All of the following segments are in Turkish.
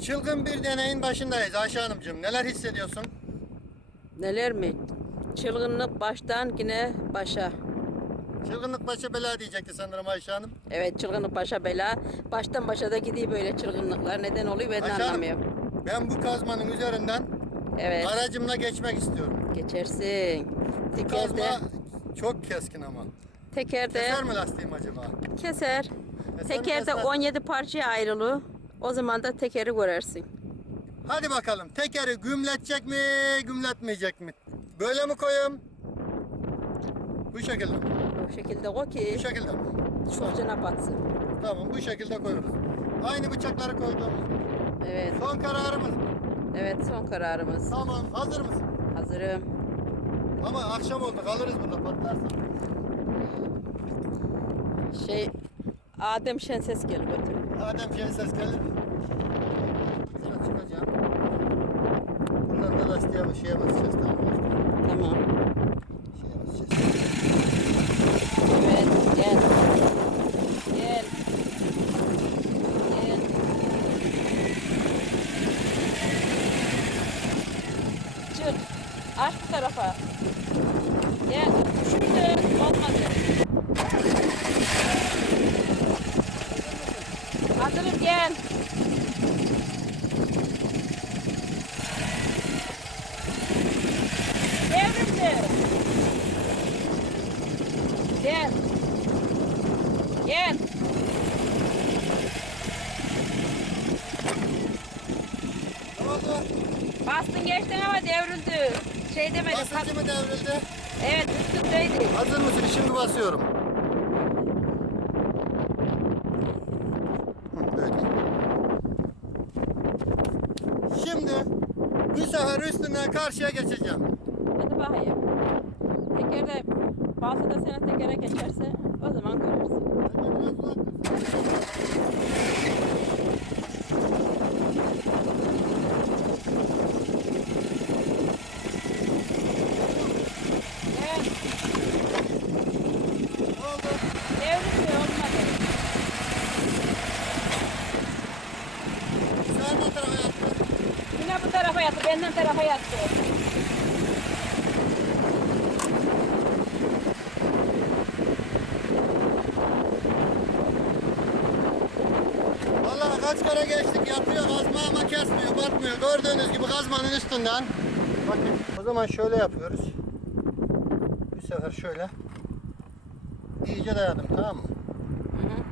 Çılgın bir deneyin başındayız Ayşe Hanımcığım. Neler hissediyorsun? Neler mi? Çılgınlık baştan yine başa. Çılgınlık başa bela diyecekti sanırım Ayşe Hanım. Evet çılgınlık başa bela. Baştan başa da gidiyor böyle çılgınlıklar. Neden oluyor ben de Ayşe Hanım, anlamıyorum. ben bu kazmanın üzerinden Evet aracımla geçmek istiyorum. geçersin. Bu Tekerde, kazma çok keskin ama. tekerde Keser mi lastiğim acaba? keser. Keser mi, Tekerde keser? 17 parçaya ayrılıyor. O zaman da tekeri görürsün. Hadi bakalım tekeri gümletecek mi, gümletmeyecek mi? Böyle mi koyayım? Bu şekilde? O şekilde o ki Bu şekilde cana batsın. Tamam bu şekilde koyuyoruz. Aynı bıçakları koyduğumuz. Evet, Son kararımız mı? evet son kararımız. Tamam hazır mısın? Hazırım. Ama akşam oldu kalırız burada patlarsa. Şey, Adem Şenses gel götür. Adem şey ses gelir mi? Şuna çıkacağım. Bundan da lastiğe bir şeye basacağız tamam? Tamam. Şeye basacağız. Evet, gel. Gel. Gel. Çık. Aç bu tarafa. Hazırım gel. Devrimli. Gel. Gel. Bastın geçtin ama devrildi. Şey demedi. Basıncı mı devrildi? Evet üstündeydi. Hazır mısın? Şimdi basıyorum. Hı, Böyle. Şimdi sefer üstünden karşıya geçeceğim. Hadi bakayım. Tekerde bazı da sene tekere geçerse o zaman görürsün. Bence biraz uzaktır. Evet. Ne oldu? Devrildi olmadı. Sen ne tarafa yattın? Yine bu tarafa yattı. Benden tarafa yattı. Vallahi kaç kere geçtik yapıyor kazma ama kesmiyor batmıyor. Gördüğünüz gibi kazmanın üstünden. Bakın o zaman şöyle yapıyoruz. Bu sefer şöyle. İyice dayadım tamam mı? Hı hı.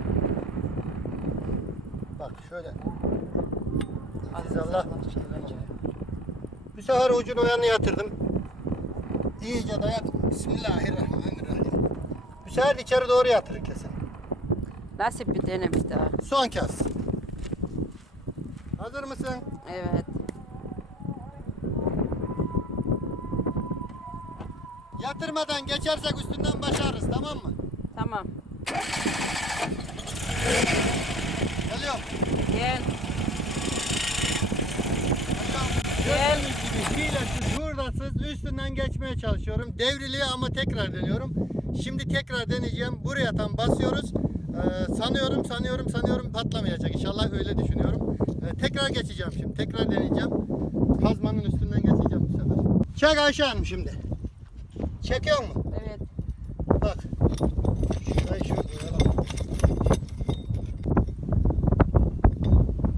Bak şöyle. Aziz Allah. Bu sefer ucunu yanına yatırdım. İyice dayadım. Bismillahirrahmanirrahim. Bu sefer içeri doğru yatırın kesin. Nasip bir dene bir daha. Son kez. Hazır mısın? Evet. Yatırmadan geçersek üstünden başarırız tamam mı? Tamam. Geliyorum. Gel. Geliyorum. Gel. Gördüğünüz gibi hilesiz, hurdasız geçmeye çalışıyorum. Devriliyor ama tekrar deniyorum. Şimdi tekrar deneyeceğim. Buraya tam basıyoruz. Ee, sanıyorum, sanıyorum, sanıyorum patlamayacak. İnşallah öyle düşünüyorum. Ee, tekrar geçeceğim şimdi. Tekrar deneyeceğim. Kazmanın üstünden geçeceğim bu sefer. Çek Ayşe Hanım şimdi. Çekiyor mu? Evet. Bak. Şurayı şöyle koyalım.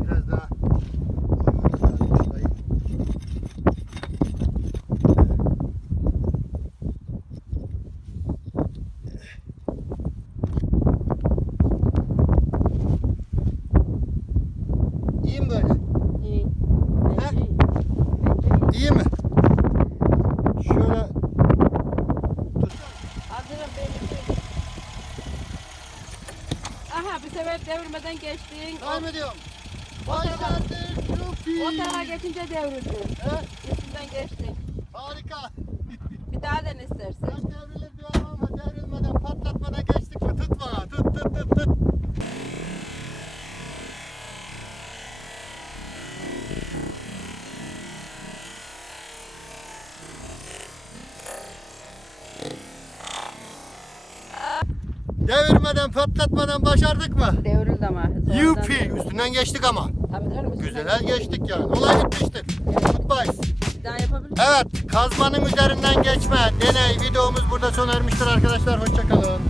Biraz daha koymamız lazım şurayı. İyi mi böyle? İyi. He? Bence iyi. Bence iyi. İyi mi? Şöyle tut. Hazırım belli. Aha bir sefer devirmeden geçtin. Devam ediyorum. Başardık. Yuppie. o tarafa geçince devrildi. He? Üstünden geçtin. Harika. Bir daha den istersen. Ben devrilir diyorum ama devrilmeden patlatmadan geçtik mi? Tut bana. Tut tut tut tut. Devirmeden patlatmadan başardık mı? Devrildi ama. sonradan devrildi. Üstünden Üstünden geçtik ama. Tabii canım. Güzel geçtik yani. Olay bitmiştir. Goodbye. Bir daha yapabilir? Evet, kazmanın üzerinden geçme deney videomuz burada sona ermiştir arkadaşlar. Hoşçakalın.